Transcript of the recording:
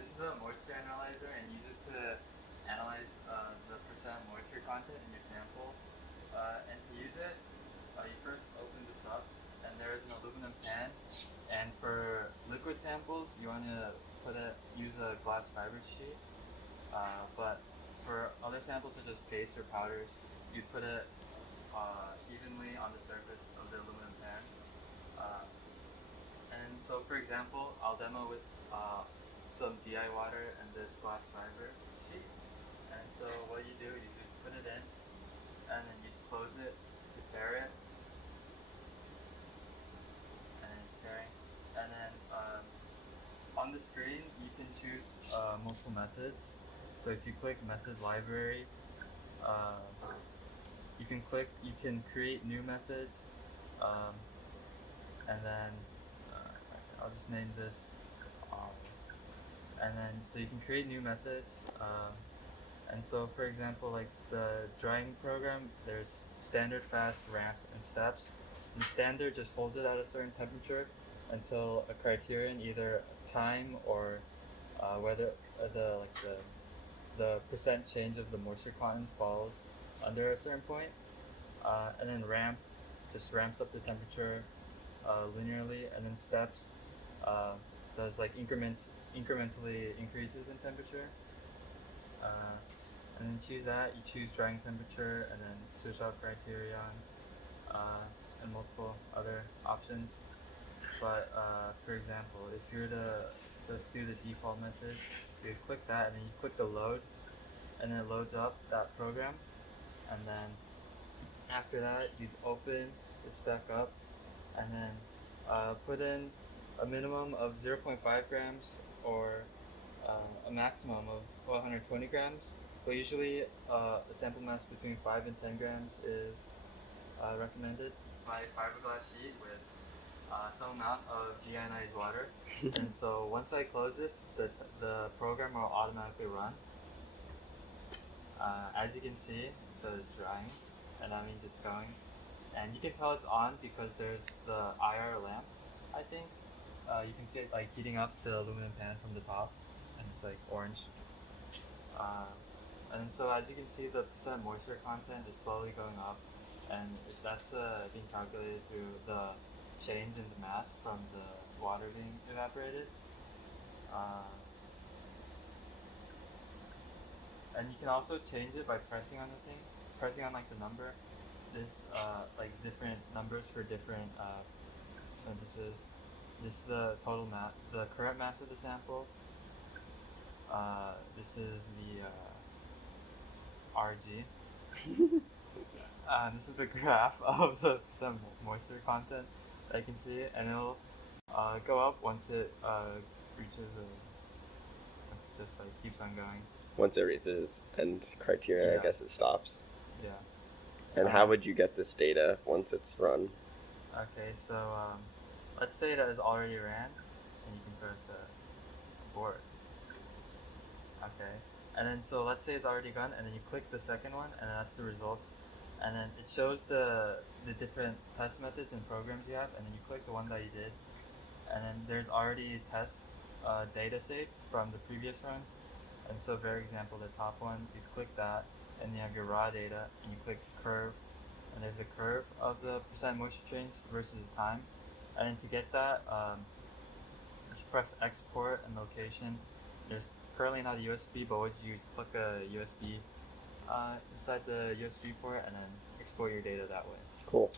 this is the moisture analyzer, and use it to analyze the percent moisture content in your sample. And to use it, you first open this up, and there is an aluminum pan. And for liquid samples, you want to use a glass fiber sheet. But for other samples such as paste or powders, you put it evenly on the surface of the aluminum pan. And so, for example, I'll demo with some DI water and this glass fiber sheet. And so what you do is you put it in, and then you close it to tare it, and it's tearing. And then on the screen, you can choose multiple methods. So if you click Method Library, you can create new methods, and then I'll just name this, and then so you can create new methods, and so for example, like the drying program, there's standard, fast, ramp, and steps. And standard just holds it at a certain temperature until a criterion, either time or whether the percent change of the moisture content falls under a certain point. And then ramp just ramps up the temperature linearly, and then steps does like incrementally increases in temperature. And then choose that, you choose drying temperature, and then switch out criterion, and multiple other options. But for example, if you were to just do the default method, you click that, and then you click the load, and then it loads up that program. And then after that, you'd open this back up, and then put in a minimum of 0.5 grams or a maximum of 120 grams. But usually a sample mass between 5 and 10 grams is recommended. My fiberglass sheet with some amount of deionized water. And so once I close this, the program will automatically run. As you can see, it says drying, and that means it's going. And you can tell it's on because there's the IR lamp, I think. You can see it like heating up the aluminum pan from the top, and it's like orange. And so as you can see, the percent moisture content is slowly going up, and that's being calculated through the change in the mass from the water being evaporated. And you can also change it by pressing on the thing, pressing on like the number. This like different numbers for different percentages. This is the total mass, the current mass of the sample. This is the RG. This is the graph of the percent moisture content that you can see, and it'll go up once it reaches once it just like keeps on going. Once it reaches end criteria, Yeah. I guess it stops. Yeah. And how would you get this data once it's run? Okay, so let's say that is already ran, and you can press abort. Okay, and then so let's say it's already gone, and then you click the second one, and that's the results. And then it shows the different test methods and programs you have, and then you click the one that you did, and then there's already test data saved from the previous runs. And so, for example, the top one, you click that, and you have your raw data, and you click curve, and there's a curve of the percent moisture change versus the time. And then to get that, you press export and location. There's currently not a USB, but what you use, plug a USB inside the USB port, and then export your data that way. Cool.